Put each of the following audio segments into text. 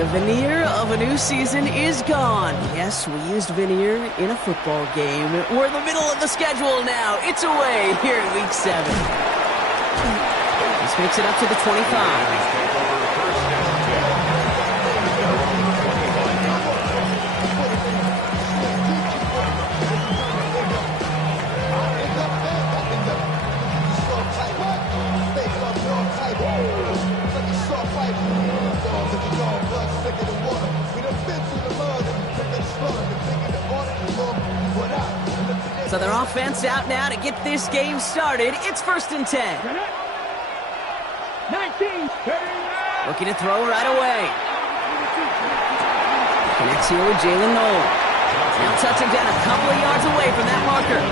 The veneer of a new season is gone. Yes, we used veneer in a football game. We're in the middle of the schedule now. It's away here in Week 7. This makes it up to the 25. So their offense out now to get this game started. It's 1st and 10. 19. Looking to throw right away. Connects here with Jalen Noel. Now touching down a couple of yards away from that marker.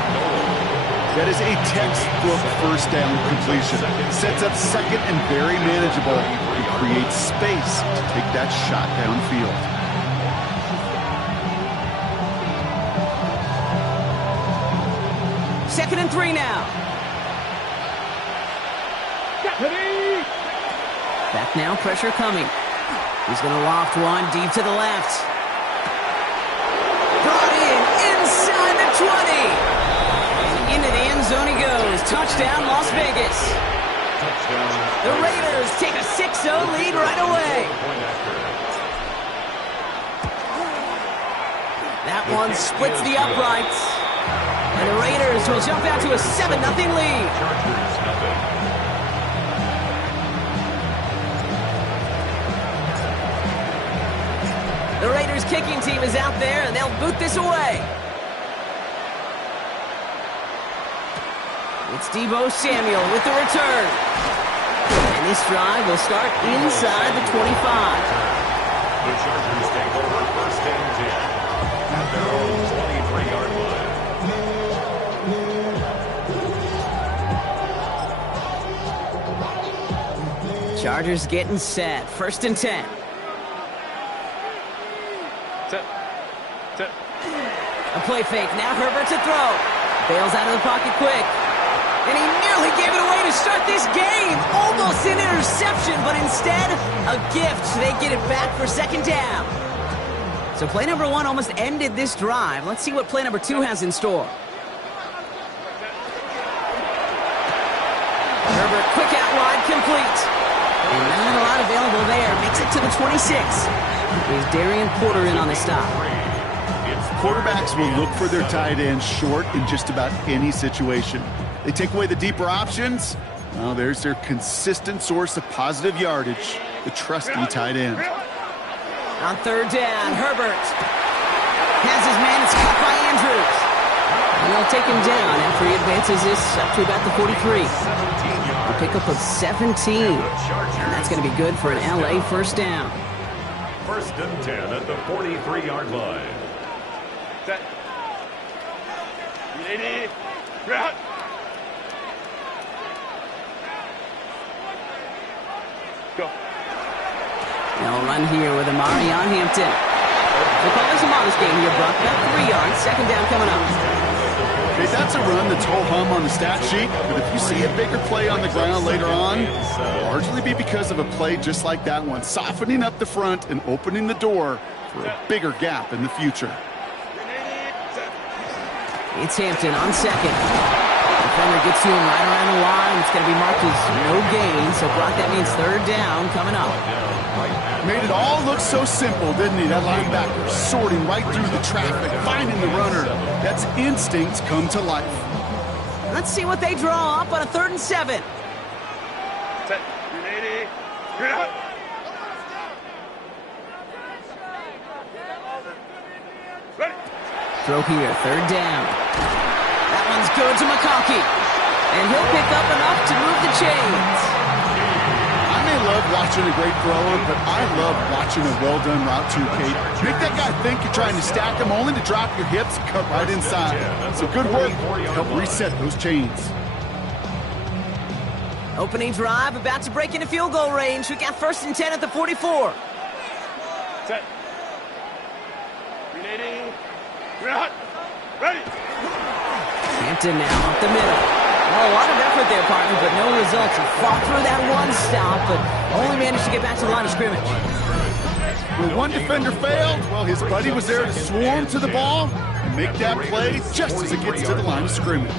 That is a textbook first down completion. Sets up second and very manageable. It creates space to take that shot downfield. Second and 3 now. Back now, pressure coming. He's going to loft one deep to the left. Brought in inside the 20. And into the end zone he goes. Touchdown, Las Vegas. The Raiders take a 6-0 lead right away. That one splits the uprights. And the Raiders will jump out to a 7-0 lead. The Raiders kicking team is out there, and they'll boot this away. It's Deebo Samuel with the return. And this drive will start inside the 25. The Chargers take over 1st and 10 at their own 23-yard line. Chargers getting set. 1st and 10. A play fake. Now Herbert to throw. Bails out of the pocket quick. And he nearly gave it away to start this game. Almost an interception, but instead, a gift. They get it back for 2nd down. So play number 1 almost ended this drive. Let's see what play number 2 has in store. Herbert, quick out wide, complete. And not a lot available there. Makes it to the 26. Is Darian Porter in on the stop. Quarterbacks will look for their tight ends short in just about any situation. They take away the deeper options. Well, there's their consistent source of positive yardage, the trusty tight end. On 3rd down, Herbert has his man. It's caught by Andrews. And they'll take him down after he advances this up to about the 43. A pickup of 17. And that's going to be good for an LA 1st down. 1st and 10 at the 43-yard line. Set. Ready. Route. Go. They'll run here with Amari on Hampton. The call is a modest game here, Buck. About 3 yards. 2nd down coming up. Okay, that's a run that's whole hum on the stat sheet, but if you see a bigger play on the ground later on, it'll largely be because of a play just like that one, softening up the front and opening the door for a bigger gap in the future. It's Hampton on 2nd. Defender gets to him right around the line. It's going to be marked as no gain. So, Brock, that means 3rd down coming up. Made it all look so simple, didn't he? That linebacker sorting right through the traffic, finding the runner. That's instincts come to life. Let's see what they draw up on a 3rd and 7. Set. Ready. Route. Ready. Throw here, 3rd down. That one's good to McConkey. And he'll pick up enough to move the chains. I may love watching a great thrower, but I love watching a well-done route too, Kate. Make that guy think you're trying to stack him only to drop your hips and cut right inside. So good work. Help reset those chains. Opening drive, about to break into field goal range. We got 1st and 10 at the 44. Set. Ready. Route. Ready. Hampton now up the middle. Well, a lot of effort there, partner, but no results. He fought through that one stop, but only managed to get back to the line of scrimmage. When one defender failed, well, his buddy was there to swarm to the ball and make that play just as it gets to the line of scrimmage.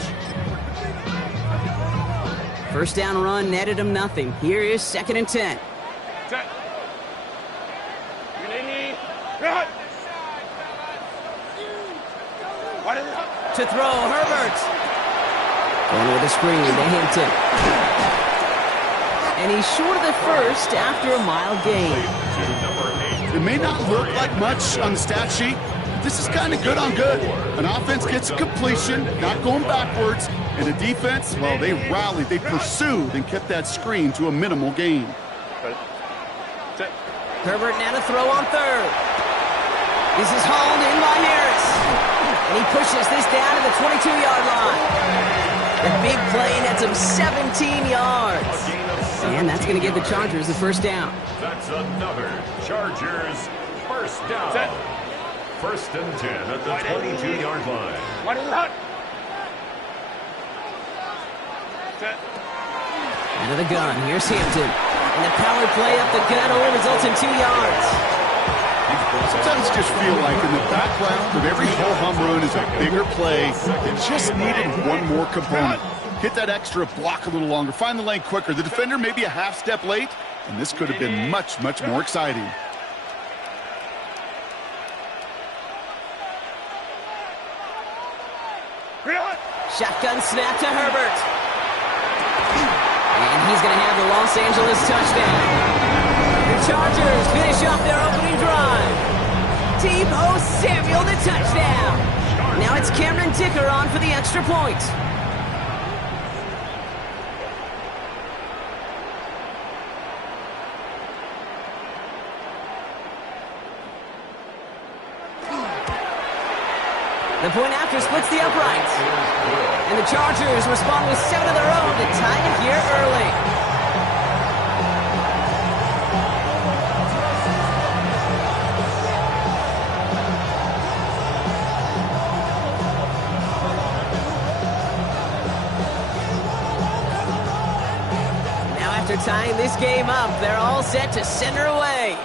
First down run netted him nothing. Here is 2nd and 10. To throw, Herbert. Going with a screen to Hampton. And he's short of the first after a mild gain. It may not look like much on the stat sheet. This is kind of good on good. An offense gets a completion, not going backwards, and a defense, well, they rallied, they pursued, and kept that screen to a minimal gain. Herbert now to throw on 3rd. This is hauled in by Harris. And he pushes this down to the 22-yard line. The big play nets him 17 yards. And that's going to give the Chargers the first down. That's another Chargers first down. 1st and 10 at the 22-yard line. Out of the gun, here's Hampton. And the power play up the gut only results in 2 yards. Sometimes just feel like in the background of every ho-hum run is a bigger play that just needed one more component. Hit that extra block a little longer, find the lane quicker. The defender may be a half step late, and this could have been much, much more exciting. Shotgun snap to Herbert. And he's going to have the Los Angeles touchdown. The Chargers finish off their opening drive. Tebow Samuel the touchdown. Now it's Cameron Dicker on for the extra point. The point after splits the uprights. And the Chargers respond with 7 of their own to tie it here early. Now after tying this game up, they're all set to send her away.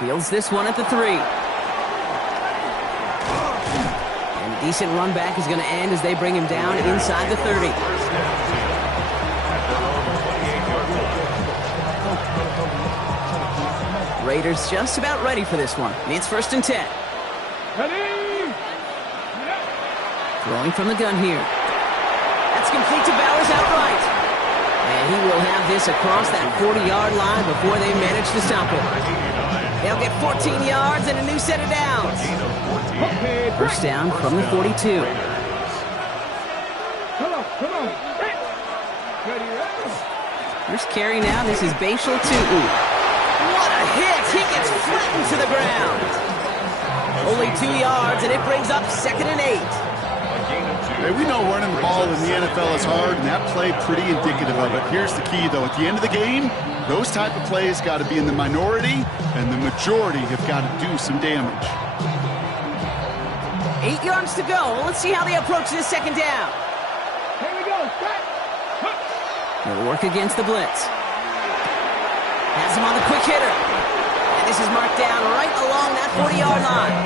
Fields this one at the 3. Decent run back is going to end as they bring him down inside the 30. Raiders just about ready for this one. It's 1st and 10. Throwing from the gun here. That's complete to Bowers outright. And he will have this across that 40-yard line before they manage to stop it. They'll get 14 yards and a new set of downs. First down from the 42. First carry now. This is Bashal Tutu. What a hit! He gets flattened to the ground. Only 2 yards, and it brings up 2nd and 8. Hey, we know running the ball in the NFL is hard, and that play pretty indicative of it. Here's the key, though. At the end of the game, those type of plays got to be in the minority, and the majority have got to do some damage. 8 yards to go. Let's see how they approach this 2nd down. Here we go. They'll work against the blitz. Has him on the quick hitter. And this is marked down right along that 40-yard line.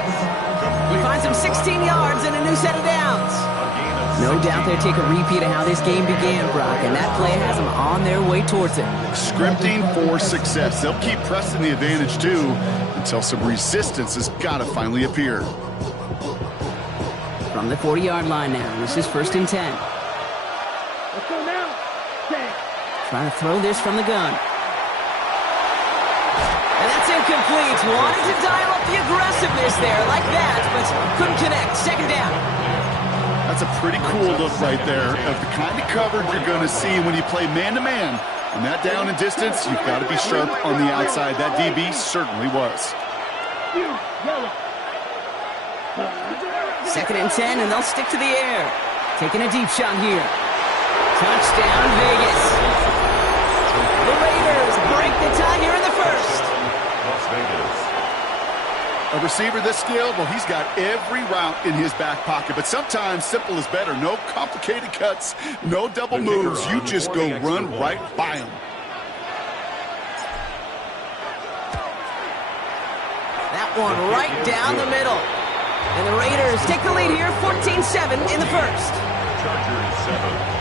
He finds him 16 yards and a new set of downs. No doubt they'll take a repeat of how this game began, Brock, and that play has them on their way towards it. Scripting for success. They'll keep pressing the advantage, too, until some resistance has got to finally appear. From the 40-yard line now, this is 1st and 10. Let's go now. Trying to throw this from the gun. And that's incomplete. Wanted to dial up the aggressiveness there like that, but couldn't connect. 2nd down. That's a pretty cool look right there of the kind of coverage you're going to see when you play man-to-man. And that down and distance, you've got to be sharp on the outside. That DB certainly was. 2nd and 10, and they'll stick to the air. Taking a deep shot here. Touchdown, Vegas. The Raiders break the tie here in the 1st. Las Vegas. A receiver this skilled, well, he's got every route in his back pocket. But sometimes simple is better. No complicated cuts, no double moves. You just go run right by him. one right down the middle. And the Raiders take the lead here, 14-7 in the first. Chargers 7.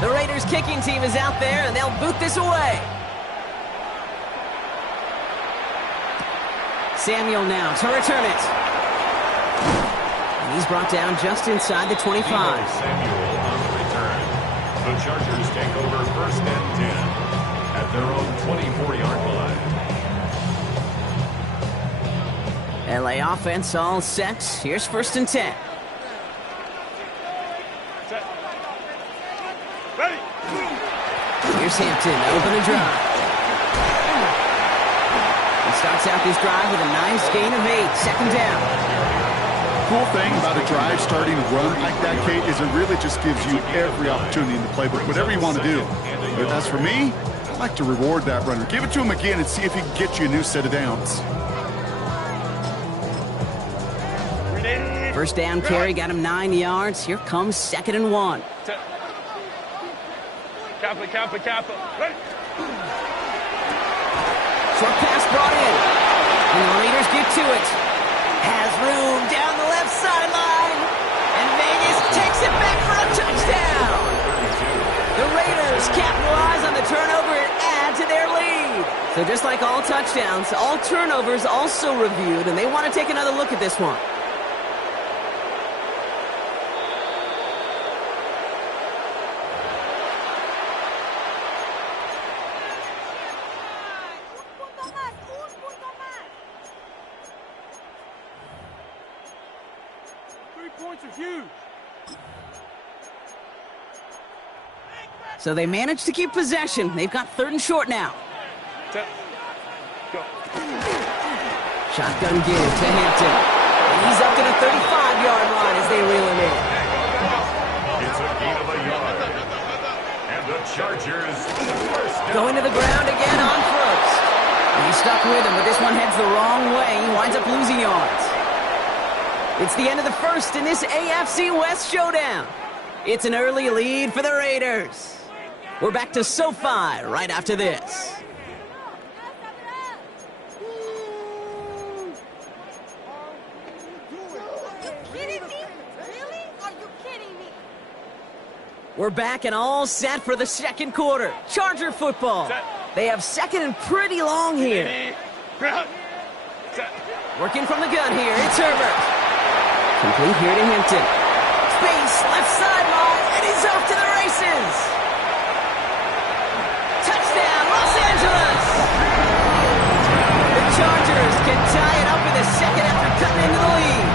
The Raiders kicking team is out there, and they'll boot this away. Samuel now to return it. And he's brought down just inside the 25. Samuel on the return. The Chargers take over first and 10 at their own 24-yard line. LA offense all set. Here's first and 10. Here's Hampton, open the drive. He starts out this drive with a nice gain of 8, second down. Cool thing about a drive starting a run like that, Kate, is it really just gives you every opportunity in the playbook, whatever you want to do. But as for me, I like to reward that runner. Give it to him again and see if he can get you a new set of downs. First down carry got him 9 yards. Here comes second and 1. Kappa. Ready. Short pass brought in. And the Raiders get to it. Has room down the left sideline. And Vegas takes it back for a touchdown. The Raiders capitalize on the turnover and add to their lead. So just like all touchdowns, all turnovers also reviewed, and they want to take another look at this one. So they managed to keep possession. They've got third and short now. Shotgun give to Hampton. And he's up to the 35-yard line as they reel him in. It's a gain of a yard. And the Chargers going to the ground again on first. And he's stuck with him, but this one heads the wrong way. He winds up losing yards. It's the end of the first in this AFC West showdown. It's an early lead for the Raiders. We're back to SoFi right after this. We're back and all set for the second quarter. Charger football. They have second and pretty long here. Working from the gun here. It's Herbert. Complete here to Hampton. Space, left sideline, and he's off to the races. Touchdown, Los Angeles. The Chargers can tie it up in the second after cutting into the lead.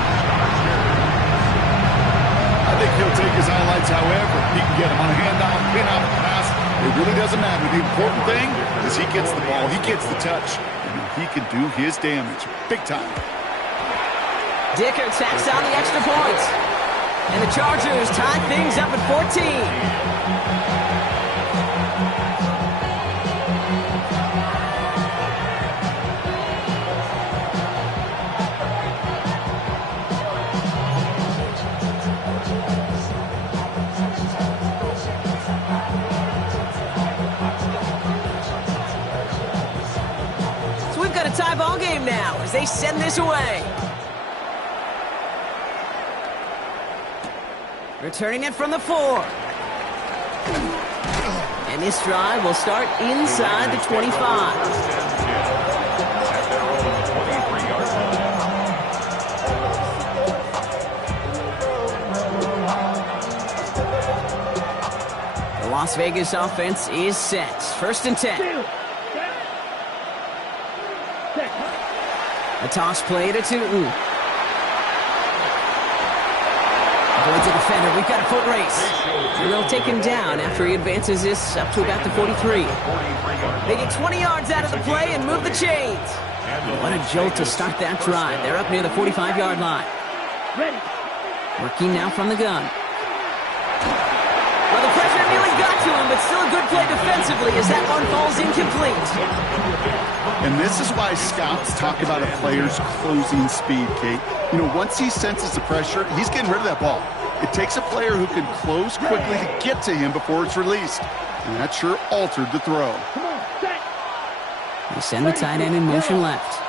I think he'll take his highlights however he can get him on a handoff, pin-off, pass. It really doesn't matter. The important thing is he gets the ball, he gets the touch, and he can do his damage big time. Dicker tacks on the extra point. And the Chargers tie things up at 14. So we've got a tie ball game now as they send this away. Returning it from the 4. And this drive will start inside the 25. The Las Vegas offense is set. First and 10. A toss play to Tootin. Avoids a defender. We've got a foot race. And they'll take him down after he advances this up to about the 43. They get 20 yards out of the play and move the chains. What a jolt to start that drive. They're up near the 45-yard line. Working now from the gun. Well, the pressure nearly got to him, but still a good play defensively as that one falls incomplete. And this is why scouts talk about a player's closing speed, Kate. You know, once he senses the pressure, he's getting rid of that ball. It takes a player who can close quickly to get to him before it's released. And that sure altered the throw. They send the tight end in motion left.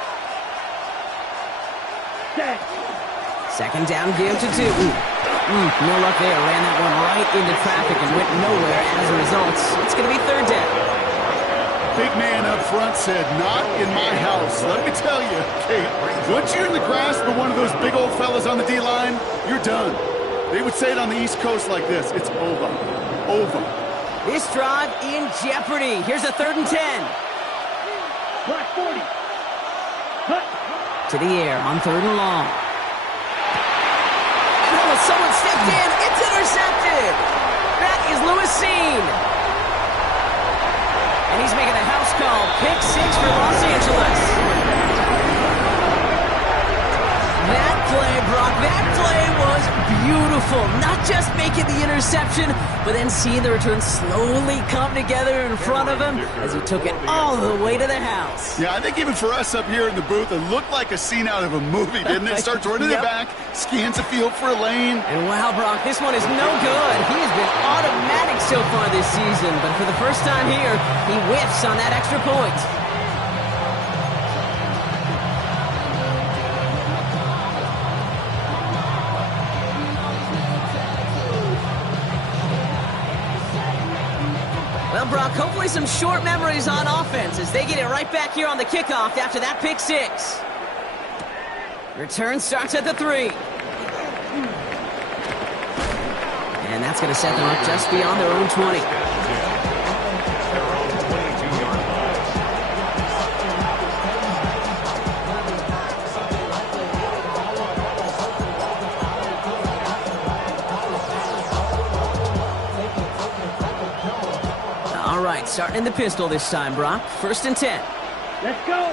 Second down, give to 2. No luck there. Ran that one right into traffic and went nowhere as a result. It's going to be third down. Big man up front said, not in my house. Let me tell you, Kate, once you're in the grasp of one of those big old fellas on the D-line, you're done. They would say it on the East Coast like this. It's over. Over. This drive in jeopardy. Here's a 3rd and 10. To the air on 3rd and long. And someone stepped in. It's intercepted. That is Lewis Seen. And he's making a house call. Pick 6 for Los Angeles. That play, Brock, that play was beautiful. Not just making the interception, but then seeing the return slowly come together in front of him as he took it all the way to the house. Yeah, I think even for us up here in the booth, it looked like a scene out of a movie, didn't it? Starts running it back, scans the field for a lane. And wow, Brock, this one is no good. He has been automatic so far this season, but for the first time here, he whiffs on that extra point. Well, Brock, hopefully some short memories on offense as they get it right back here on the kickoff after that pick 6. Return starts at the 3. And that's going to set them up just beyond their own 20. All right, starting in the pistol this time, Brock. 1st and 10. Let's go.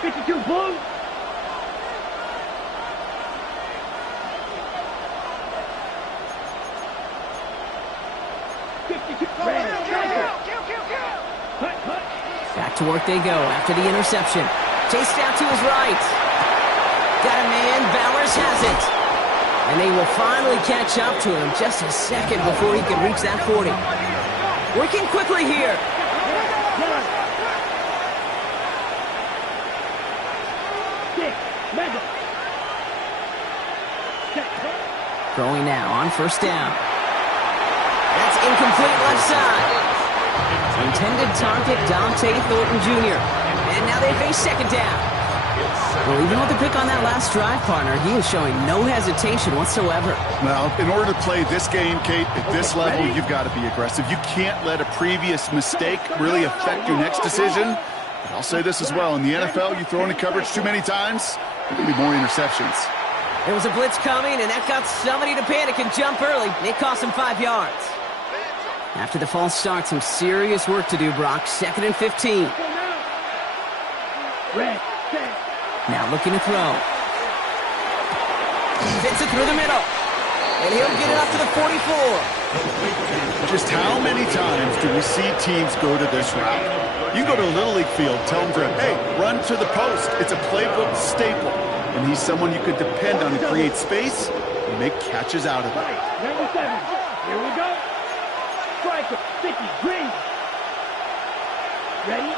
52 blue. Back to work they go after the interception. Chased out to his right. Got a man. Bowers has it. And they will finally catch up to him just a second before he can reach that 40. Working quickly here. Throwing now on 1st down. That's incomplete left side. Intended target, Dante Thornton Jr. And now they face 2nd down. Well, even with the pick on that last drive, partner, he is showing no hesitation whatsoever. Well, in order to play this game, Kate, at this level, you've got to be aggressive. You can't let a previous mistake really affect your next decision. But I'll say this as well. In the NFL, you throw into coverage too many times, there can be more interceptions. There was a blitz coming, and that got somebody to panic and jump early. It cost him 5 yards. After the false start, some serious work to do, Brock. 2nd and 15. Now looking to throw. Fits it through the middle. And he'll get it up to the 44. Just how many times do we see teams go to this route? You go to a Little League field, tell them to, hey, run to the post. It's a playbook staple. And he's someone you could depend on to create space and make catches out of it. Number 7. Here we go. Striker, 50, green. Ready?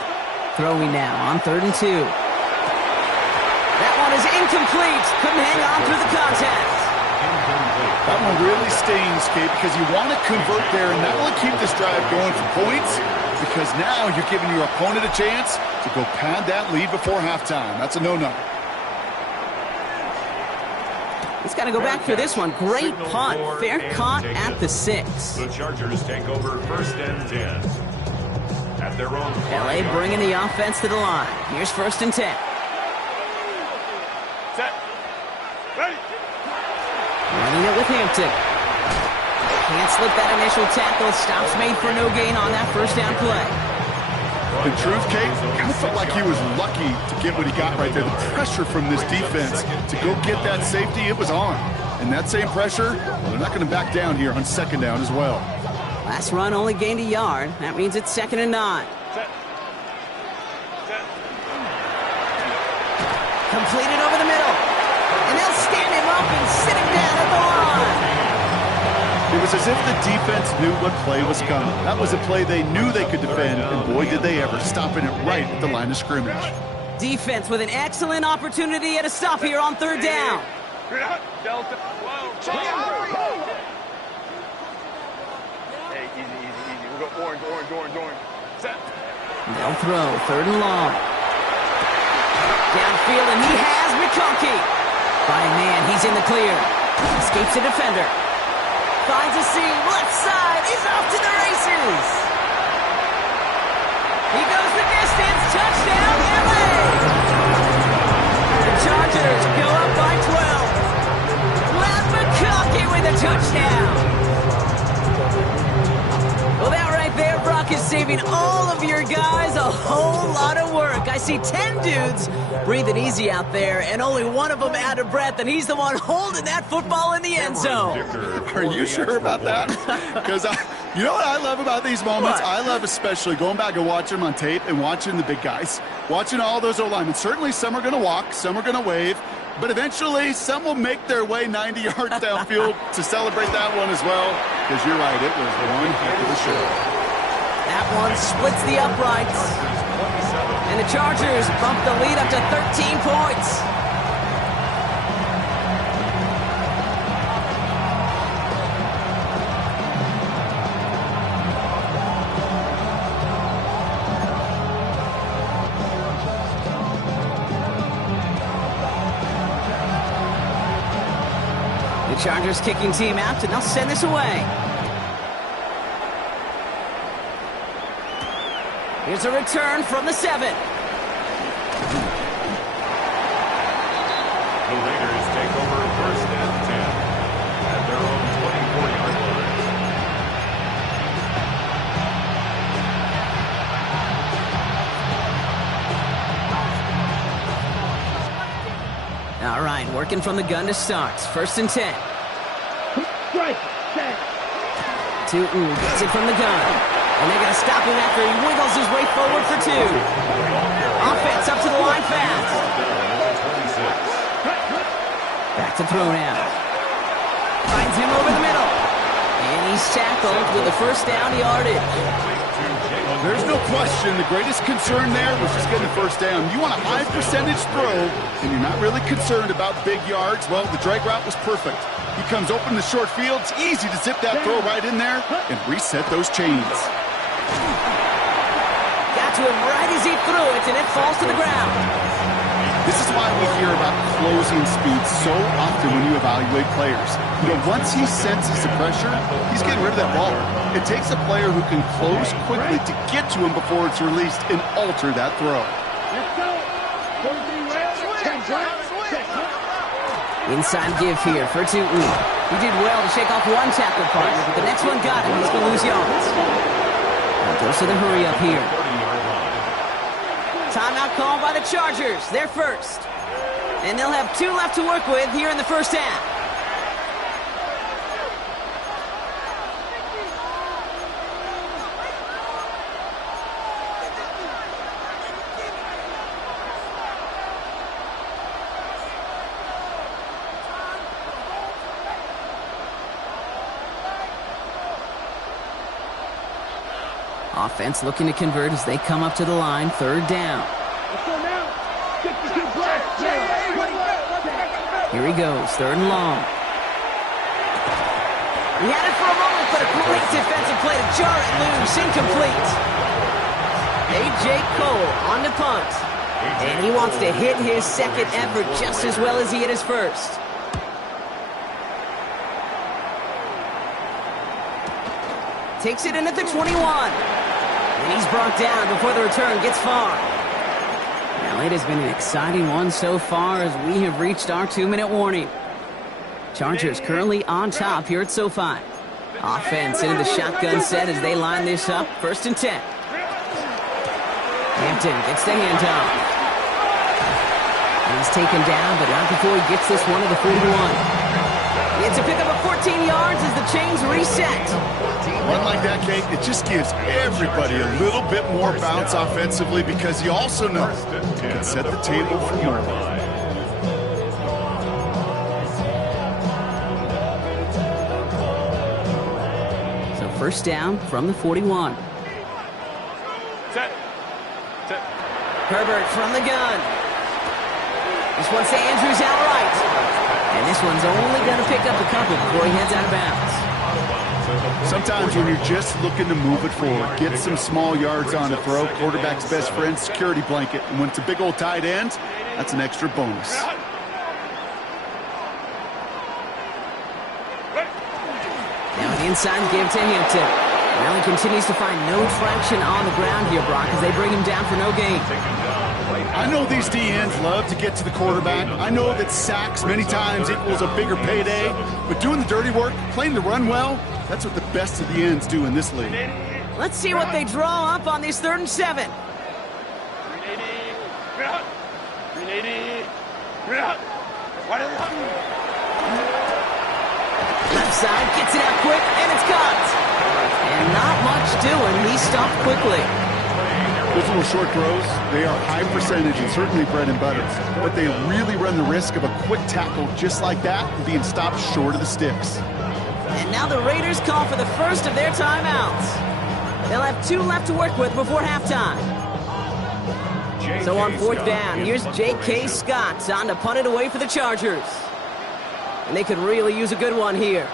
Throwing now on 3rd and 2. That one is incomplete. Couldn't hang on through the contact. That one really stings, Kate, because you want to convert there and not only keep this drive going for points, because now you're giving your opponent a chance to go pad that lead before halftime. That's a no-no. He's got to go back for this one. Great punt. Fair caught at the 6. The Chargers take over 1st and 10. At their own LA bringing the offense to the line. Here's 1st and 10. Set. Ready. Running it with Hampton. Can't slip that initial tackle. Stops made for no gain on that 1st down play. The truth, Kate, kind of felt like he was lucky to get what he got right there. The pressure from this defense to go get that safety, it was on. And that same pressure, well, they're not going to back down here on 2nd down as well. Last run only gained a yard. That means it's 2nd and 9. Completed over the middle. And they'll stand him up and sit him down at the line. It was as if the defense knew what play was coming. That was a play they knew they could defend, and boy, did they ever, stopping it right at the line of scrimmage. Defense with an excellent opportunity at a stop here on 3rd down. Delta. Whoa. Hey, easy. We'll go orange. Set. They'll throw 3rd and long. Downfield, and he has McConkey. By man, he's in the clear. Escapes the defender. Finds a seam, left side. He's off to the races. He goes the distance. Touchdown, LA. The Chargers go up by 12. Matt McConkey with a touchdown. Well, that right there, Brock, is saving all of your guys a whole lot of work. I see 10 dudes breathing easy out there, and only one of them out of breath, and he's the one holding that football in the end zone. Are you sure about that? Because you know what I love about these moments? What? I love especially going back and watching them on tape and watching the big guys. Watching all those O-linemen. Certainly some are going to walk, some are going to wave, but eventually some will make their way 90 yards downfield to celebrate that one as well. Because you're right, it was one heck of a show. That one splits the uprights. And the Chargers bump the lead up to 13 points. The Chargers kicking team out, and they'll send this away. Here's a return from the 7. The Raiders take over 1st and 10 at their own 24-yard line. All right, working from the gun to start. 1st and 10. Strike. Tootin gets it from the gun. And they're going to stop him after he wiggles his way forward for 2. Offense up to the line fast. Back to throw now. Finds him over the middle. And he's tackled with a 1st down yardage. There's no question the greatest concern there was just getting the 1st down. You want a high percentage throw, and you're not really concerned about big yards. Well, the drag route was perfect. He comes open in the short field. It's easy to zip that throw right in there and reset those chains. Got to him right as he threw it, and it falls to the ground. This is why we hear about closing speed so often when you evaluate players. You know, once he senses the pressure, he's getting rid of that ball. It takes a player who can close quickly to get to him before it's released and alter that throw. Inside give here for Tootin. He did well to shake off one tackle partner, but the next one got him. He's going to lose yards. Goes to the hurry up here. Timeout called by the Chargers. They're first. And they'll have 2 left to work with here in the 1st half. Offense looking to convert as they come up to the line. 3rd down. Here he goes. 3rd and long. He had it for a moment, but a great defensive play to jar it loose. Incomplete. A.J. Cole on the punt. And he wants to hit his 2nd effort just as well as he hit his 1st. Takes it in at the 21. And he's brought down before the return gets far. Now, it has been an exciting one so far as we have reached our 2-minute warning. Chargers currently on top here at SoFi. Offense into the shotgun set as they line this up. 1st and 10. Hampton gets the handoff. And he's taken down, but not before he gets this one to the 41. It's a pickup of 14 yards as the chains reset. A run like that, Kate, it just gives everybody a little bit more bounce offensively because you also know you can set the table for more. So first down from the 41. Set. Herbert from the gun. This one's to Andrews outright. And this one's only going to pick up a couple before he heads out of bounds. Sometimes when you're just looking to move it forward, get some small yards on the throw, quarterback's best friend, security blanket. And when it's a big old tight end, that's an extra bonus. Now inside give to Hampton. Well, he continues to find no traction on the ground here, Brock, as they bring him down for no gain. I know these DNs love to get to the quarterback. I know that sacks many times equals a bigger payday, but doing the dirty work, playing the run well, that's what the best of the ends do in this league. Let's see what they draw up on this 3rd and 7. Left side gets it out quick, and it's caught. And not much doing. He stopped quickly. Those little short throws, they are high percentage and certainly bread and butter, but they really run the risk of a quick tackle just like that and being stopped short of the sticks. And now the Raiders call for the first of their timeouts. They'll have 2 left to work with before halftime. So on 4th down, here's J.K. Scott on to punt it away for the Chargers. And they could really use a good one here.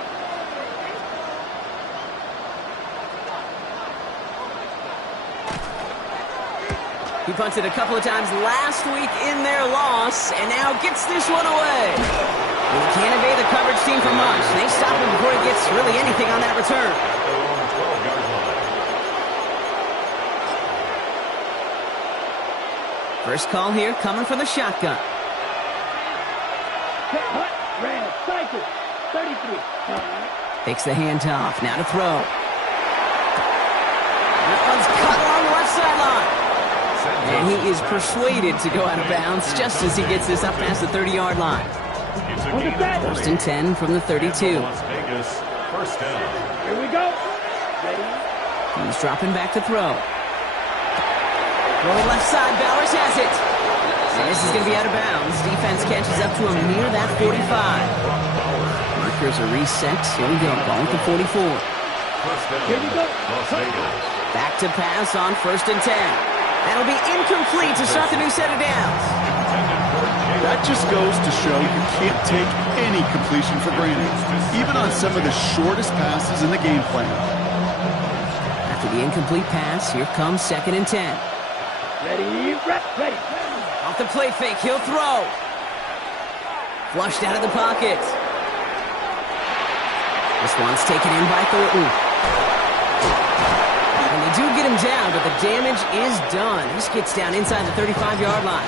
He punted a couple of times last week in their loss, and now gets this one away. He can't evade the coverage team for much. They stop him before he gets really anything on that return. First call here coming from the shotgun. Cycle. 33. Takes the handoff. Now to throw. This one's cut along the left sideline. And he is persuaded to go out of bounds just as he gets this up past the 30-yard line. First and 10 from the 32. First down. Here we go. Ready? He's dropping back to throw. Rolling left side, Bowers has it. And this is going to be out of bounds. Defense catches up to him near that 45. Markers are reset. Here we go, going to 44. Here we go. Back to pass on 1st and 10. That'll be incomplete to start the new set of downs. That just goes to show you can't take any completion for granted, even on some of the shortest passes in the game plan. After the incomplete pass, here comes 2nd and 10. Ready. Ready. Off the play fake, he'll throw. Flushed out of the pocket. This one's taken in by Thornton. And they do get him down, but the damage is done. This gets down inside the 35-yard line.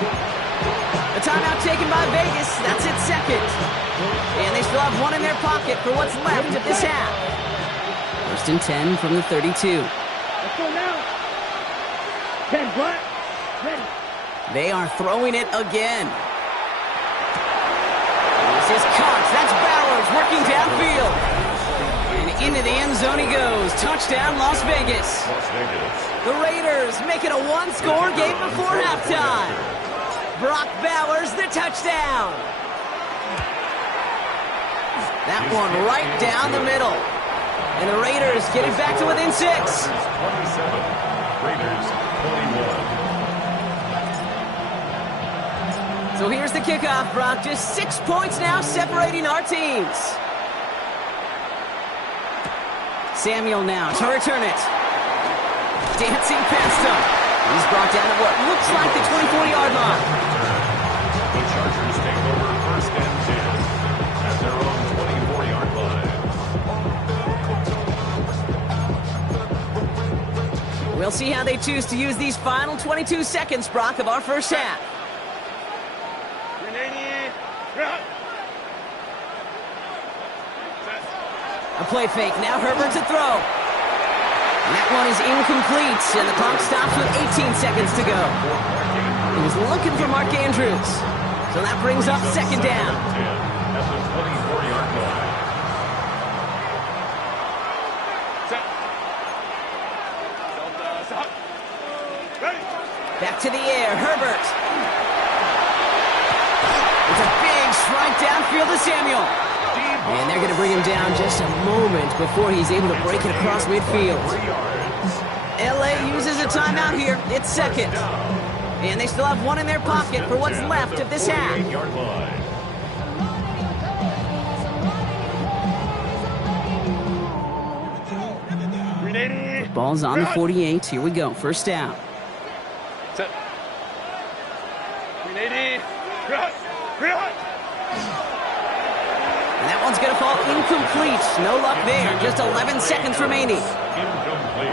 A timeout taken by Vegas. That's its 2nd. And they still have 1 in their pocket for what's left of this half. First and 10 from the 32. Let's go now. 10, Black. Ready. They are throwing it again. This is caught. That's Bowers working downfield. And into the end zone he goes. Touchdown, Las Vegas. The Raiders make it a 1-score game before halftime. Brock Bowers, the touchdown. That one right down the middle. And the Raiders get it back to within 6. 27. Raiders 21. So here's the kickoff, Brock. Just 6 points now separating our teams. Samuel now to return it. Dancing past him. He's brought down at what looks like the 24-yard line. The Chargers take over 1st and 10 at their own 24-yard line. We'll see how they choose to use these final 22 seconds, Brock, of our first half. A play fake. Now Herbert to throw. And that one is incomplete, and the clock stops with 18 seconds to go. He was looking for Mark Andrews. So that brings up 2nd down. At the 24-yard line. to the air. Herbert. It's a big strike downfield to Samuel. And they're going to bring him down just a moment before he's able to break it across midfield. LA uses a timeout here. It's second. And they still have one in their pocket for what's left of this half. Ball's on the 48. Here we go. First down. Set. 380. And that one's going to fall incomplete. No luck there. Just 11 seconds remaining.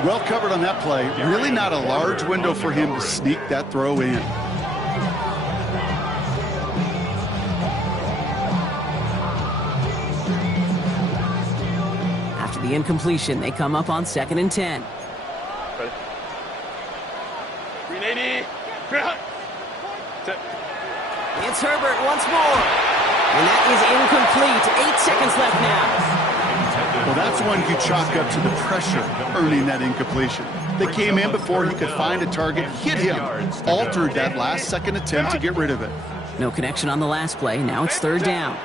Well covered on that play. Really not a large window for him to sneak that throw in. After the incompletion, they come up on 2nd and 10. 380. Set. It's Herbert once more. And that is incomplete. 8 seconds left now. Well, that's one you chalk up to the pressure earning that incompletion. They came in before he could find a target, hit him, altered that last second attempt to get rid of it. No connection on the last play. Now it's 3rd down.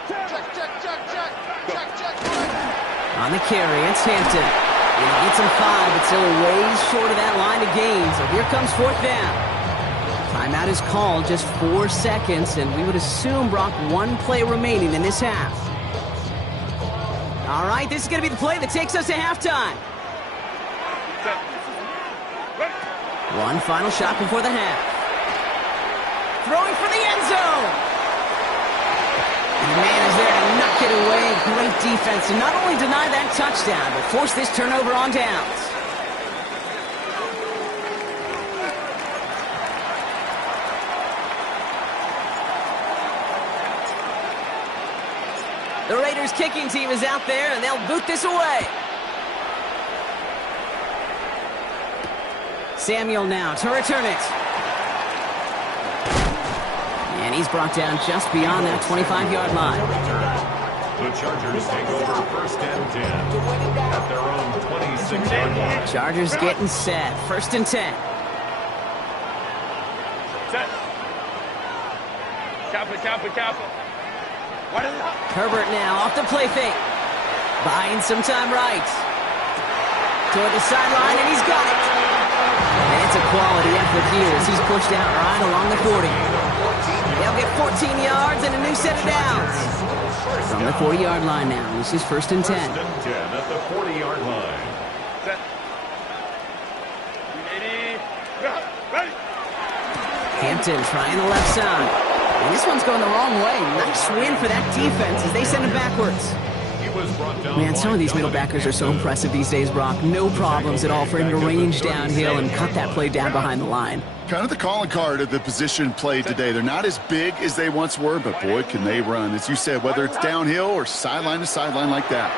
On the carry, it's Hampton. And he gets him 5, but still a ways short of that line of gain. So here comes 4th down. Timeout is called, just 4 seconds, and we would assume, Brock, 1 play remaining in this half. All right, this is going to be the play that takes us to halftime. One final shot before the half. Throwing for the end zone. And the man is there to knock it away. Great defense to not only deny that touchdown, but force this turnover on downs. The Raiders kicking team is out there, and they'll boot this away. Samuel now to return it. And he's brought down just beyond that 25-yard line. The Chargers take over 1st and 10 at their own 26-yard line. Chargers getting set. 1st and 10. Set. Kappa. Herbert now off the play fake. Buying some time right. Toward the sideline, and he's got it. And it's a quality effort here as he's pushed out right along the 40. They'll get 14 yards and a new set of downs. From the 40-yard line now, this is 1st and 10. 1st and 10 at the 40-yard line. Set. 380. Hampton trying the left side. And this one's going the wrong way. Nice win for that defense as they send him backwards. Man, some of these middle backers are so impressive these days, Brock. No problems at all for him to range downhill and cut that play down behind the line. Kind of the calling card of the position played today. They're not as big as they once were, but boy, can they run. As you said, whether it's downhill or sideline to sideline like that.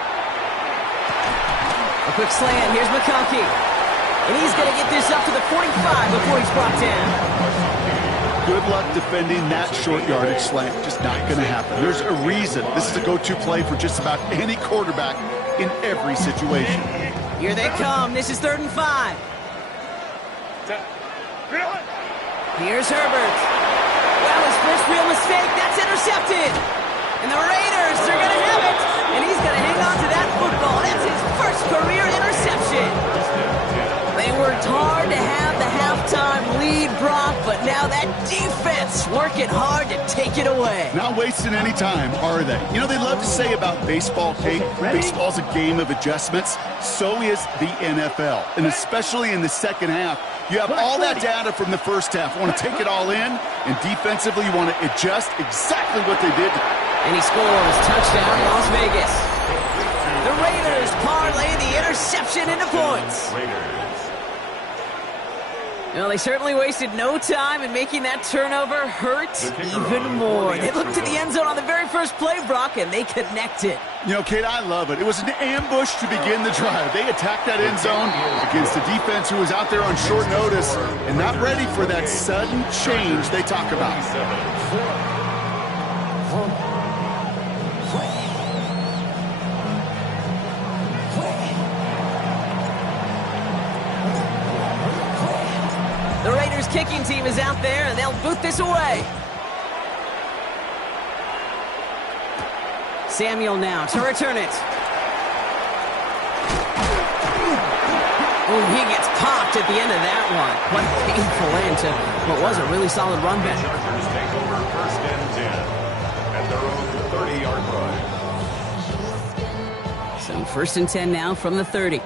A quick slant. Here's McConkey. And he's going to get this up to the 45 before he's brought down. Good luck defending that short yardage slant. Just not going to happen. There's a reason this is a go-to play for just about any quarterback in every situation. Here they come. This is 3rd and 5. Here's Herbert. Well, his first real mistake. That's intercepted. And the Raiders are going to have it. And he's going to hang on to that football. That's his first career interception. They worked hard to have the halftime lead, Brock, but now that defense working hard to take it away. Not wasting any time, are they? You know, they love to say about baseball, Kate, baseball's a game of adjustments. So is the NFL. And especially in the second half, you have all that data from the first half. You want to take it all in, and defensively you want to adjust exactly what they did. And he scores. Touchdown, Las Vegas. The Raiders parlay the interception into points. Well, they certainly wasted no time in making that turnover hurt even more. They looked to the end zone on the very first play, Brock, and they connected. You know, Kate, I love it. It was an ambush to begin the drive. They attacked that end zone against a defense who was out there on short notice and not ready for that sudden change they talk about. kicking team is out there, and they'll boot this away. Samuel now to return it. Oh, he gets popped at the end of that one. What a painful end to what was a really solid run back. Chargers take over first and 10 at their own 30-yard line. So first and 10 now from the 30.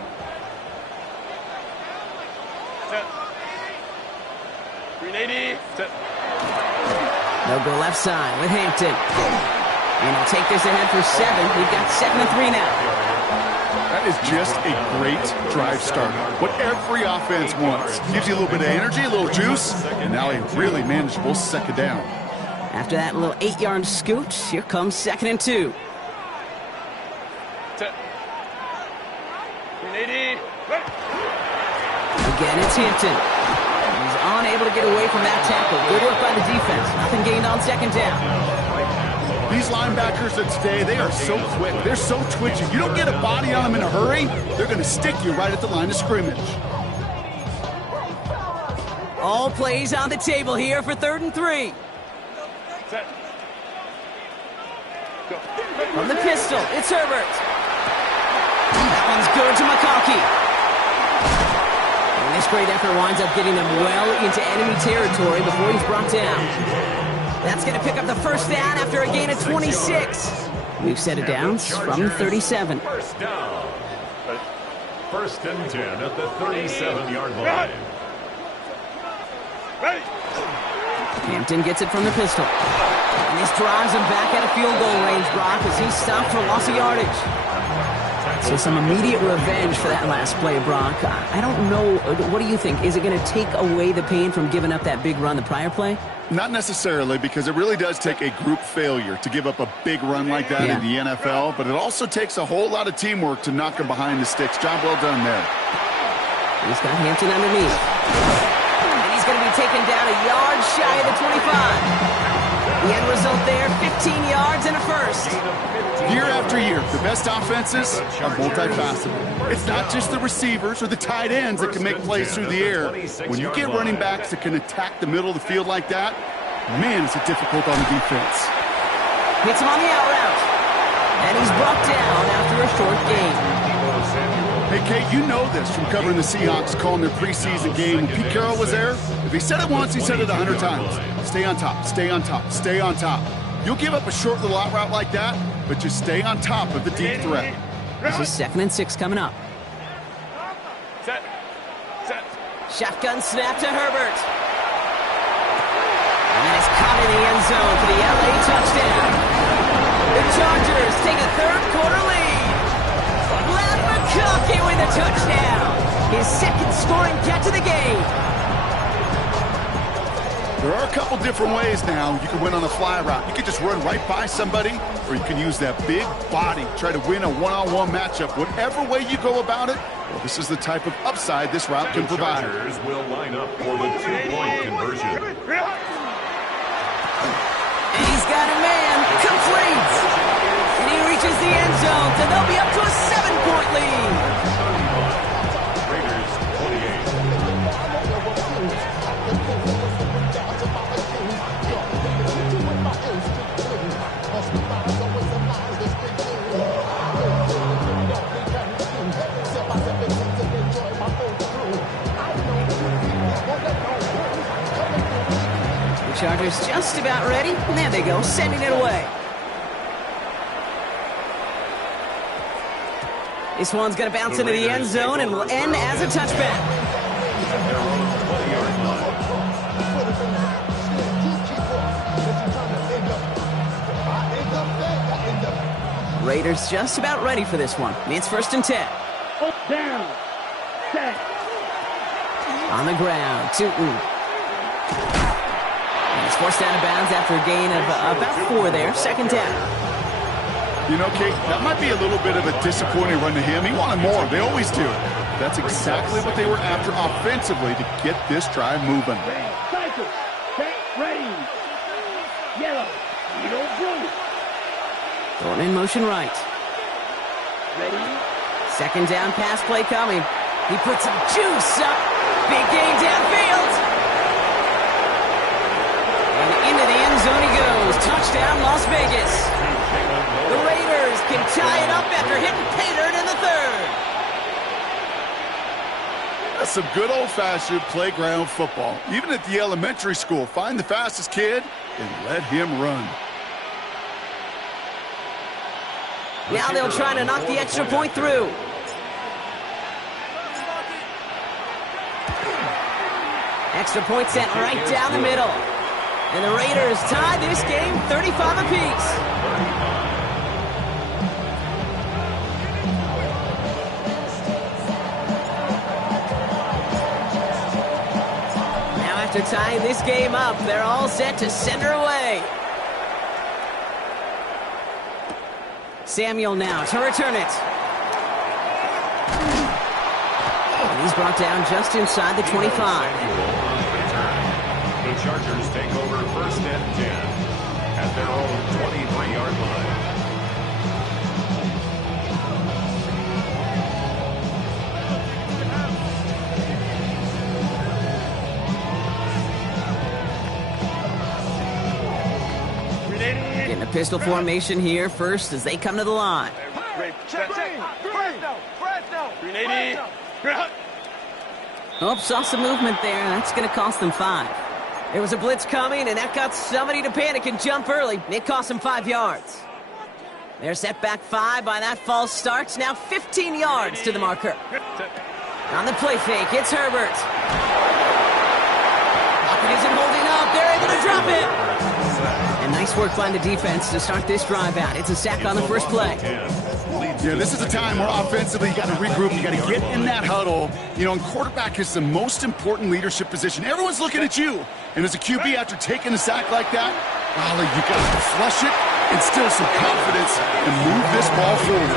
They'll go left side with Hampton. And he'll take this ahead for 7. We've got 7-3 now. That is just a great drive starter. What every offense wants. Gives you a little bit of energy, a little juice, and now a really manageable second down. After that little 8-yard scoot, here comes 2nd and 2. Again, it's Hampton. He's unable to get away from that tackle. Good work by the defense. Nothing gained on 2nd down. These linebackers of today, they are so quick. They're so twitchy. You don't get a body on them in a hurry, they're going to stick you right at the line of scrimmage. All plays on the table here for 3rd and 3. From the pistol, it's Herbert. That one's good to McConkey. And this great effort winds up getting them well into enemy territory before he's brought down. That's going to pick up the first down after a gain of 26. We've set it down from 37. First down. First and 10 at the 37-yard line. Hampton gets it from the pistol. And this drives him back out of field goal range, Brock, as he's stopped for loss of yardage. So some immediate revenge for that last play, Brock. I don't know. What do you think? Is it going to take away the pain from giving up that big run the prior play? Not necessarily, because it really does take a group failure to give up a big run like that in the NFL, but it also takes a whole lot of teamwork to knock him behind the sticks. Job well done there. He's got Hampton underneath. And he's going to be taken down a yard shy of the 25. The end result there, 15 yards and a first. Year after year, the best offenses are multifaceted. It's not just the receivers or the tight ends that can make plays through the air. When you get running backs that can attack the middle of the field like that, man, it's difficult on the defense. Hits him on the out route. And he's brought down after a short gain. Hey, Kate, you know this from covering the Seahawks, calling their preseason game. When Pete Carroll was there, if he said it once, he said it 100 times. Stay on top, stay on top, stay on top. You'll give up a short little out route like that, but just stay on top of the deep threat. This is 2nd and 6 coming up. Set. Shotgun snap to Herbert. And it's caught in the end zone for the LA touchdown. The Chargers take a third-quarter lead. McConkey with a touchdown. His 2nd scoring catch of the game. There are a couple different ways now. You can win on a fly route. You can just run right by somebody, or you can use that big body, try to win a one-on-one matchup. Whatever way you go about it, well, this is the type of upside this route can provide. The Chargers will line up for the 2-point conversion. And he's got a man. Complete. And he reaches the end zone, so they'll be up to a 7-point lead. Raiders 28. The Chargers just about ready. And there they go, sending it away. This one's going to bounce into the end zone and will end as a touchback. Raiders just about ready for this one. It's 1st and 10. Down. Set. On the ground, Tootin. And he's forced out of bounds after a gain of about 4 there. 2nd down. You know, Kate, that might be a little bit of a disappointing run to him. He wanted more. They always do. That's exactly what they were after offensively to get this drive moving. Cycle. Ready. Yellow. Blue. Going in motion right. Ready. 2nd down pass play coming. He puts some juice up. Big gain downfield. Into the end zone he goes. Touchdown, Las Vegas. The Raiders can tie it up after hitting pay dirt in the third. That's some good old-fashioned playground football. Even at the elementary school, find the fastest kid and let him run. Now they'll try to knock the extra point through. Extra point sent right down the middle. And the Raiders tie this game 35 apiece. Now after tying this game up, they're all set to send her away. Samuel now to return it. And he's brought down just inside the 25. The Chargers take over first and 10 at their own 23-yard line. Getting a pistol formation here first as they come to the line. Oh, saw some movement there. That's going to cost them 5. There was a blitz coming, and that got somebody to panic and jump early. It cost them 5 yards. They're set back 5 by that false start. Now 15 yards to the marker. On the play fake, it's Herbert. Pocket isn't holding up. They're able to drop it. And nice work by the defense to start this drive out. It's a sack on the first play. Yeah, this is a time where offensively you got to regroup. You got to get in that huddle. You know, and quarterback is the most important leadership position. Everyone's looking at you. And as a QB, after taking a sack like that, golly, you got to flush it, instill some confidence, and move this ball forward.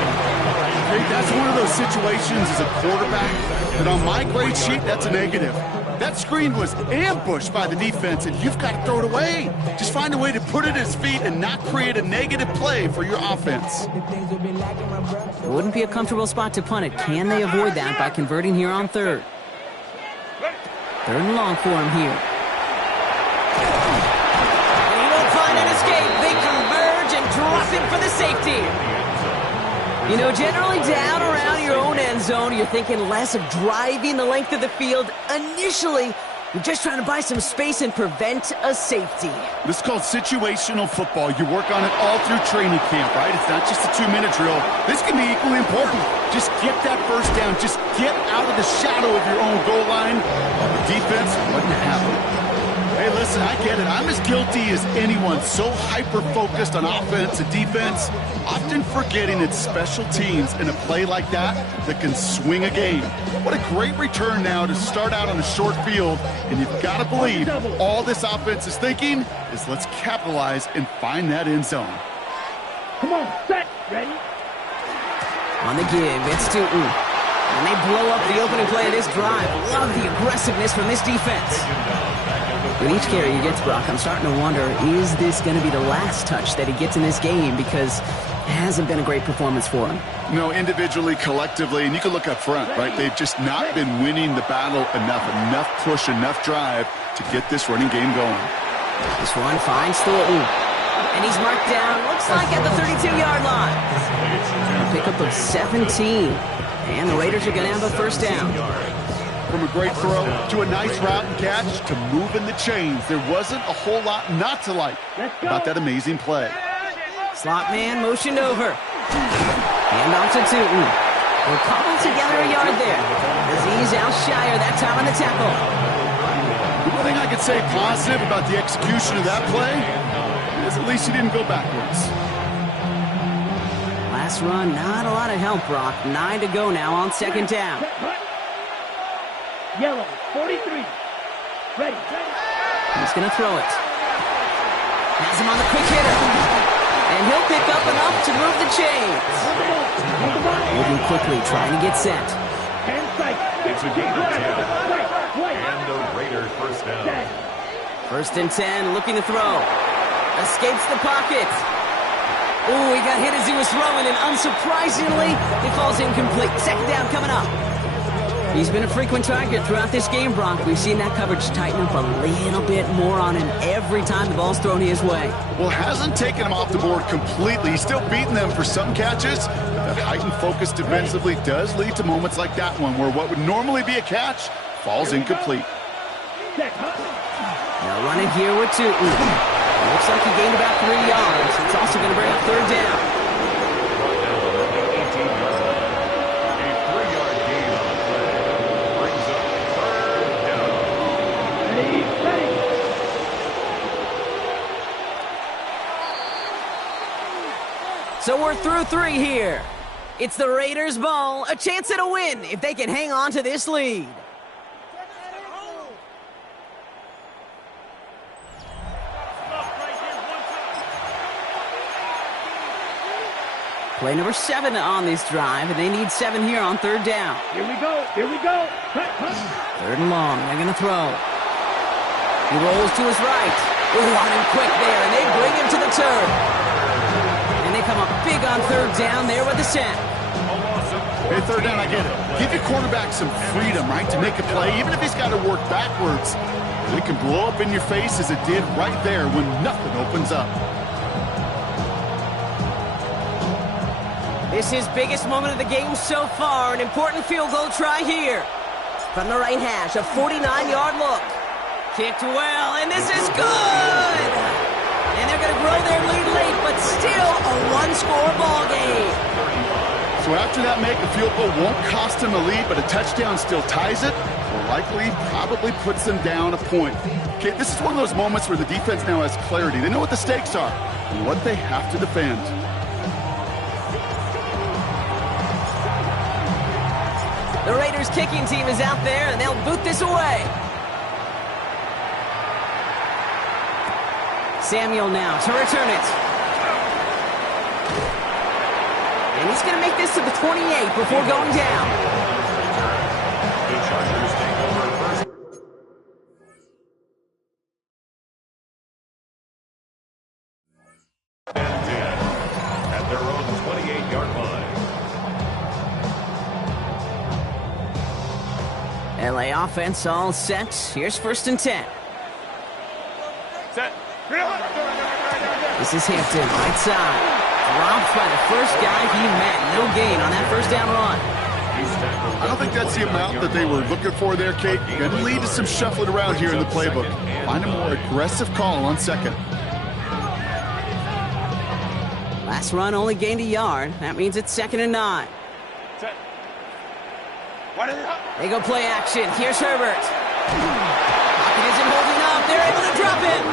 Okay, that's one of those situations as a quarterback that on my grade sheet, that's a negative. That screen was ambushed by the defense, and you've got to throw it away. Just find a way to put it at his feet and not create a negative play for your offense. It wouldn't be a comfortable spot to punt it. Can they avoid that by converting here on third? Third and long for him here. And he won't find an escape. They converge and drop it for the safety. You know, generally down around your own end zone, you're thinking less of driving the length of the field. Initially, you're just trying to buy some space and prevent a safety. This is called situational football. You work on it all through training camp, right? It's not just a 2-minute drill. This can be equally important. Just get that first down. Just get out of the shadow of your own goal line. The defense wouldn't happen. Hey, listen, I get it. I'm as guilty as anyone. So hyper-focused on offense and defense, often forgetting it's special teams in a play like that can swing a game. What a great return now to start out on a short field, and you've got to believe all this offense is thinking is let's capitalize and find that end zone. Come on, set, ready? On the give, it's Tootin. And they blow up the opening play of this drive. Love the aggressiveness from this defense. With each carry he gets, Brock, I'm starting to wonder, is this going to be the last touch that he gets in this game? Because it hasn't been a great performance for him. You know, individually, collectively, and you can look up front, right? They've just not been winning the battle enough push, enough drive to get this running game going. This one finds Thornton. And he's marked down, looks like at the 32-yard line. A pickup of 17. And the Raiders are going to have a first down. From a great throw to a nice route and catch to moving the chains. There wasn't a whole lot not to like about that amazing play. Slot man motioned over. Hand off to Tootin. We'll cobble together a yard there as he's out shyer that time on the tackle. The thing I could say positive about the execution of that play is at least he didn't go backwards. Last run, not a lot of help, Brock. 9 to go now on second down. Yellow, 43. Ready. He's going to throw it. Has him on the quick hitter. And he'll pick up enough to move the chains. Moving quickly, trying to get set. It's a gain of 10. And the Raiders first down. First and 10, looking to throw. Escapes the pocket. Ooh, he got hit as he was throwing, and unsurprisingly, he falls incomplete. Second down coming up. He's been a frequent target throughout this game, Brock. We've seen that coverage tighten up a little bit more on him every time the ball's thrown his way. Well, hasn't taken him off the board completely. He's still beating them for some catches. That heightened focus defensively does lead to moments like that one where what would normally be a catch falls incomplete. Now running here with Tootin. Looks like he gained about 3 yards. It's also going to bring up third down. So we're through 3 here. It's the Raiders' ball, a chance at a win if they can hang on to this lead. Play number 7 on this drive, and they need 7 here on third down. Here we go. Here we go. Third and long. They're going to throw. He rolls to his right. On him quick there, and they bring him to the turf. And they come up big on third down there with the sack. Hey, third down, I get it. Give your quarterback some freedom, right, to make a play, even if he's got to work backwards. It can blow up in your face as it did right there when nothing opens up. This is biggest moment of the game so far. An important field goal try here. From the right hash, a 49-yard look. Kicked well, and this is good! And they're going to grow their lead late, but still a one-score ball game. So after that make, a field goal won't cost them the lead, but a touchdown still ties it, or likely probably puts them down a point. Okay, this is one of those moments where the defense now has clarity. They know what the stakes are and what they have to defend. The Raiders kicking team is out there, and they'll boot this away. Samuel now to return it. And he's going to make this to the 28 before going down. The Chargers take over first. And 10 at their own 28-yard line. LA offense all set. Here's first and 10. Set. This is Hampton, right side. Dropped by the first guy he met. No gain on that first down run. I don't think that's the amount that they were looking for there, Kate. Going to lead to some shuffling around here in the playbook. Find a more aggressive call on second. Last run only gained a yard. That means it's 2nd and 9. They go play action. Here's Herbert. Pocket isn't holding up. They're able to drop him.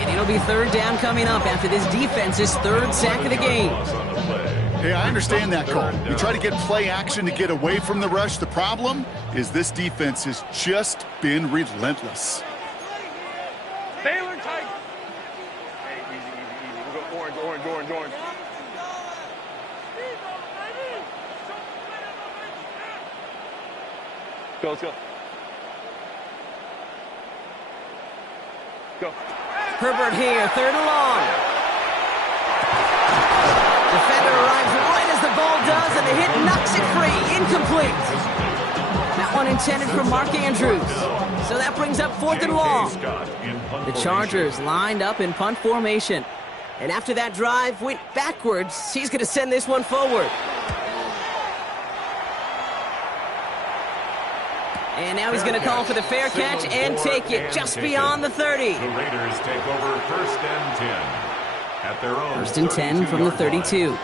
And it'll be third down coming up after this defense's 3rd sack of the game. Hey, I understand that call. You try to get play action to get away from the rush. The problem is this defense has just been relentless. Baylor tight. Hey, easy. We'll go orange. Let's go. Go. Herbert here, 3rd and long. Defender arrives right as the ball does, and the hit knocks it free. Incomplete. That one intended for Mark Andrews. So that brings up 4th and long. The Chargers lined up in punt formation. And after that drive went backwards, he's going to send this one forward. And now he's going to call for the fair catch and take it just beyond the 30. The Raiders take over first and 10 at their own. First and 10 from the 32.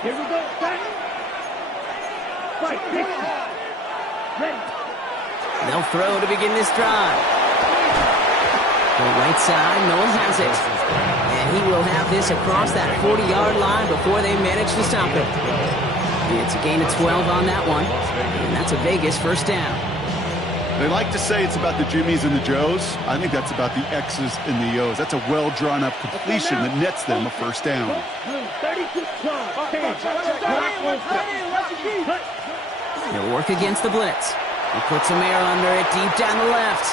Here we go. Back. Right. Ready. They'll throw to begin this drive. The right side, no one has it. And he will have this across that 40-yard line before they manage to stop it. It's a gain of 12 on that one, and that's a Vegas first down. They like to say it's about the Jimmies and the Joes. I think that's about the X's and the O's. That's a well-drawn-up completion that nets them a first down. 32. He'll work against the blitz. He puts some air under it deep down the left.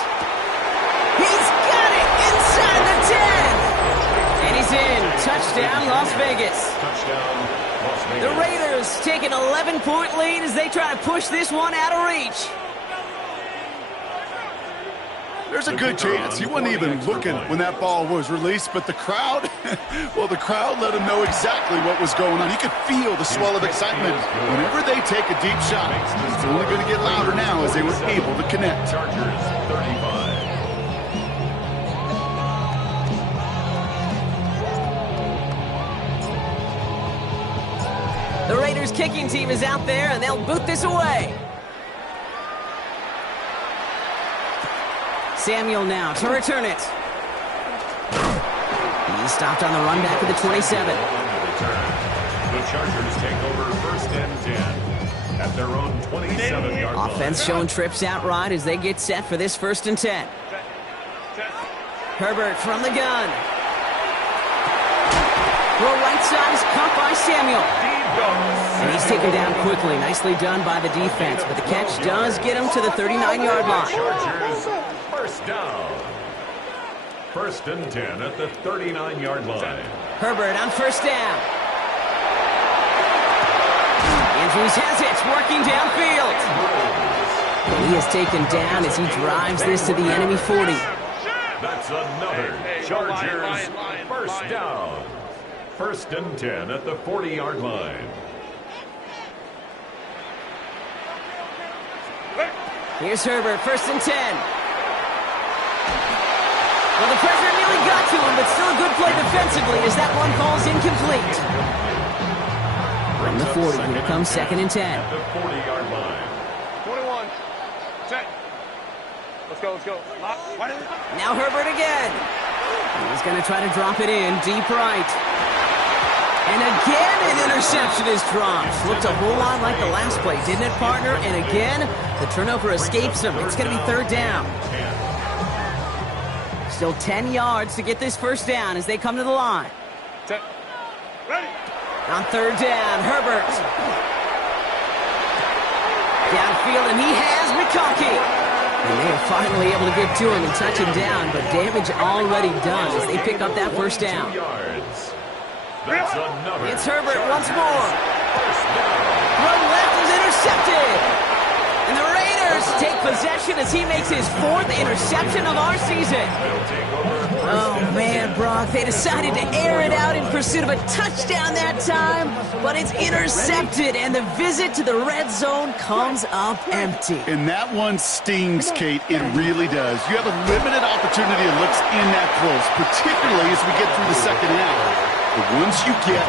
He's got it inside the 10! And he's in. Touchdown, Las Vegas. Touchdown, Las Vegas. The Raiders take an 11-point lead as they try to push this one out of reach. There's a good chance he wasn't even looking when that ball was released, but the crowd, well, the crowd let him know exactly what was going on. You could feel the swell of excitement. Whenever they take a deep shot, it's only going to get louder now as they were able to connect. Chargers 35. The Raiders kicking team is out there, and they'll boot this away. Samuel now to return it. He's stopped on the run back at the 27. The Chargers take over 1st and 10 at their own 27-yard line. Offense showing trips out right as they get set for this 1st and 10. Herbert from the gun. Throw right side is caught by Samuel. And he's taken down quickly. Nicely done by the defense, but the catch does get him to the 39-yard line. Chargers, 1st down. 1st and 10 at the 39-yard line. Herbert on 1st down. Andrews has it, working downfield. He is taken down as he drives this to the enemy 40. That's another Chargers 1st down. 1st and 10 at the 40-yard line. Here's Herbert, 1st and 10. Well, the pressure nearly got to him, but still a good play defensively as that one falls incomplete. From the 40, here comes 2nd and 10. At the 40-yard line. 21. Set. Let's go, let's go. Now Herbert again. He's going to try to drop it in deep right. And again, an interception is dropped. Looked a whole lot like the last play, didn't it, partner? And again, the turnover escapes him. It's going to be 3rd down. Still 10 yards to get this 1st down as they come to the line. Set. Ready. On 3rd down, Herbert. Downfield, and he has McConkey. And they are finally able to get to him and touch him down, but damage already done as they pick up that 1st down. 2 yards. That's another. It's Herbert once more. 1st down. Run left is intercepted. And the Raiders take possession as he makes his 4th interception of our season. Oh, man, Brock, they decided to air it out in pursuit of a touchdown that time, but it's intercepted, and the visit to the red zone comes up empty. And that one stings, Kate. It really does. You have a limited opportunity that looks in that close, particularly as we get through the 2nd half. But once you get,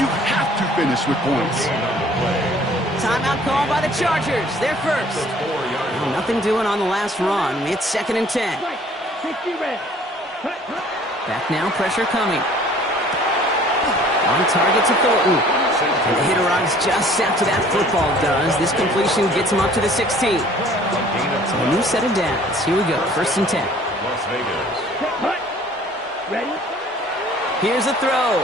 you have to finish with points. Timeout call by the Chargers. They're first. Well, nothing doing on the last run. It's 2nd and 10. Back now, pressure coming. On target to Thornton. And the hit arrives just after that football does. This completion gets him up to the 16. So a new set of downs. Here we go, 1st and 10. Las Vegas. Ready. Here's a throw.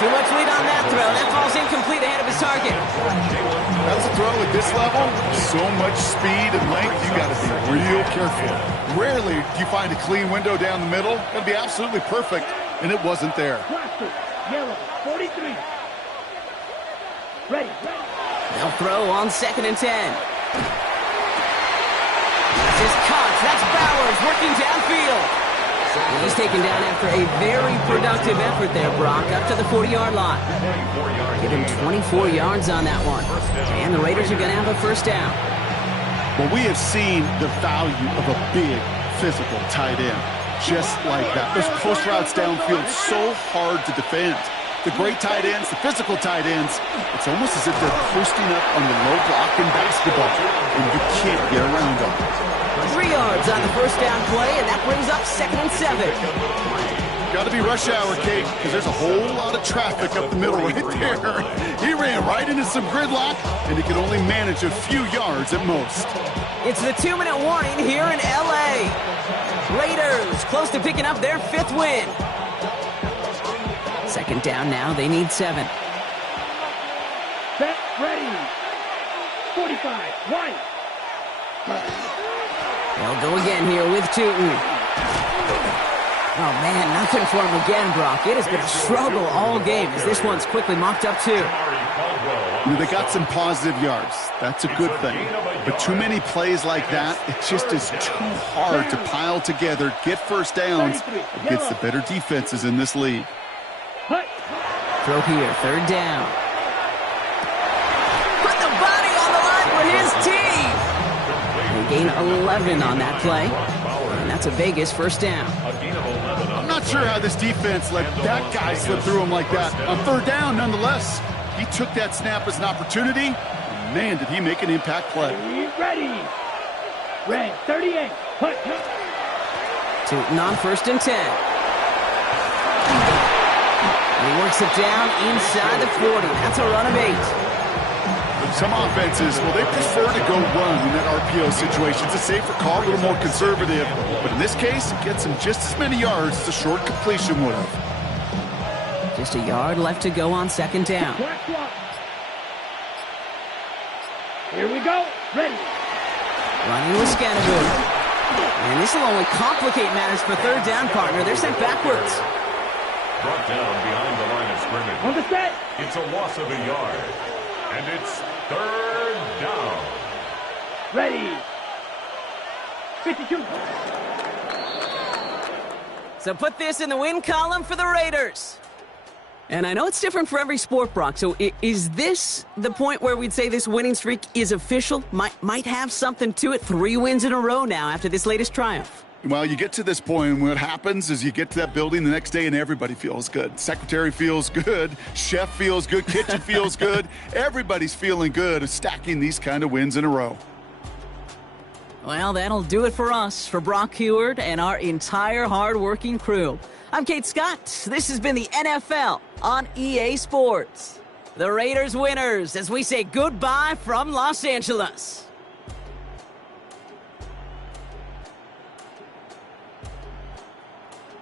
Too much lead on that throw. That falls incomplete ahead of his target. That's a throw at this level. So much speed and length, you got to be real careful. Rarely do you find a clean window down the middle. That'd be absolutely perfect, and it wasn't there. Blaster. Yellow. 43. Ready. They'll throw on 2nd and 10. This is Cox. That's Bowers working downfield. And he's taken down after a very productive effort there, Brock, up to the 40-yard line. Give him 24 yards on that one. And the Raiders are going to have a 1st down. Well, we have seen the value of a big, physical tight end. Just like that. Those post routes downfield, so hard to defend. The great tight ends, the physical tight ends, it's almost as if they're posting up on the low block in basketball, and you can't get around them. 3 yards on the 1st down play, and that brings up 2nd and 7. Got to be rush hour, Kate, because there's a whole lot of traffic up the middle right there. He ran right into some gridlock, and he could only manage a few yards at most. It's the 2-minute warning here in L.A. Raiders close to picking up their 5th win. 2nd down now. They need 7. Set. Ready. 45. 1. They'll go again here with Tootin. Oh, man, nothing for him again, Brock. It has been a struggle all game as this one's quickly mocked up, too. They got some positive yards. That's a good thing. But too many plays like that, it just is too hard to pile together, get first downs against the better defenses in this league. Throw here, third down. Put the body on the line for his team. They gain 11 on that play. And that's a Vegas first down. I'm not sure how this defense let that guy slip through him like that. On third down, nonetheless, he took that snap as an opportunity. And man, did he make an impact play. Ready. Red 38. To non-first and 10. And he works it down inside the 40. That's a run of 8. Some offenses, well, they prefer to go run in that RPO situation. It's a safer call, a little more conservative. But in this case, it gets him just as many yards as a short completion would have. Just a yard left to go on second down. Here we go. Ready. Running with Scannaboo. And this will only complicate matters for third down, partner. They're sent backwards. Brought down behind the line of scrimmage. On the set. It's a loss of a yard. And it's third down. Ready. 52. So put this in the win column for the Raiders. And I know it's different for every sport, Brock. So is this the point where we'd say this winning streak is official? Might have something to it. 3 wins in a row now after this latest triumph. Well, you get to this point, and what happens is you get to that building the next day and everybody feels good. Secretary feels good, chef feels good, kitchen feels good. Everybody's feeling good stacking these kind of wins in a row. Well, that'll do it for us, for Brock Heward and our entire hard-working crew. I'm Kate Scott. This has been the NFL on EA Sports. The Raiders winners as we say goodbye from Los Angeles.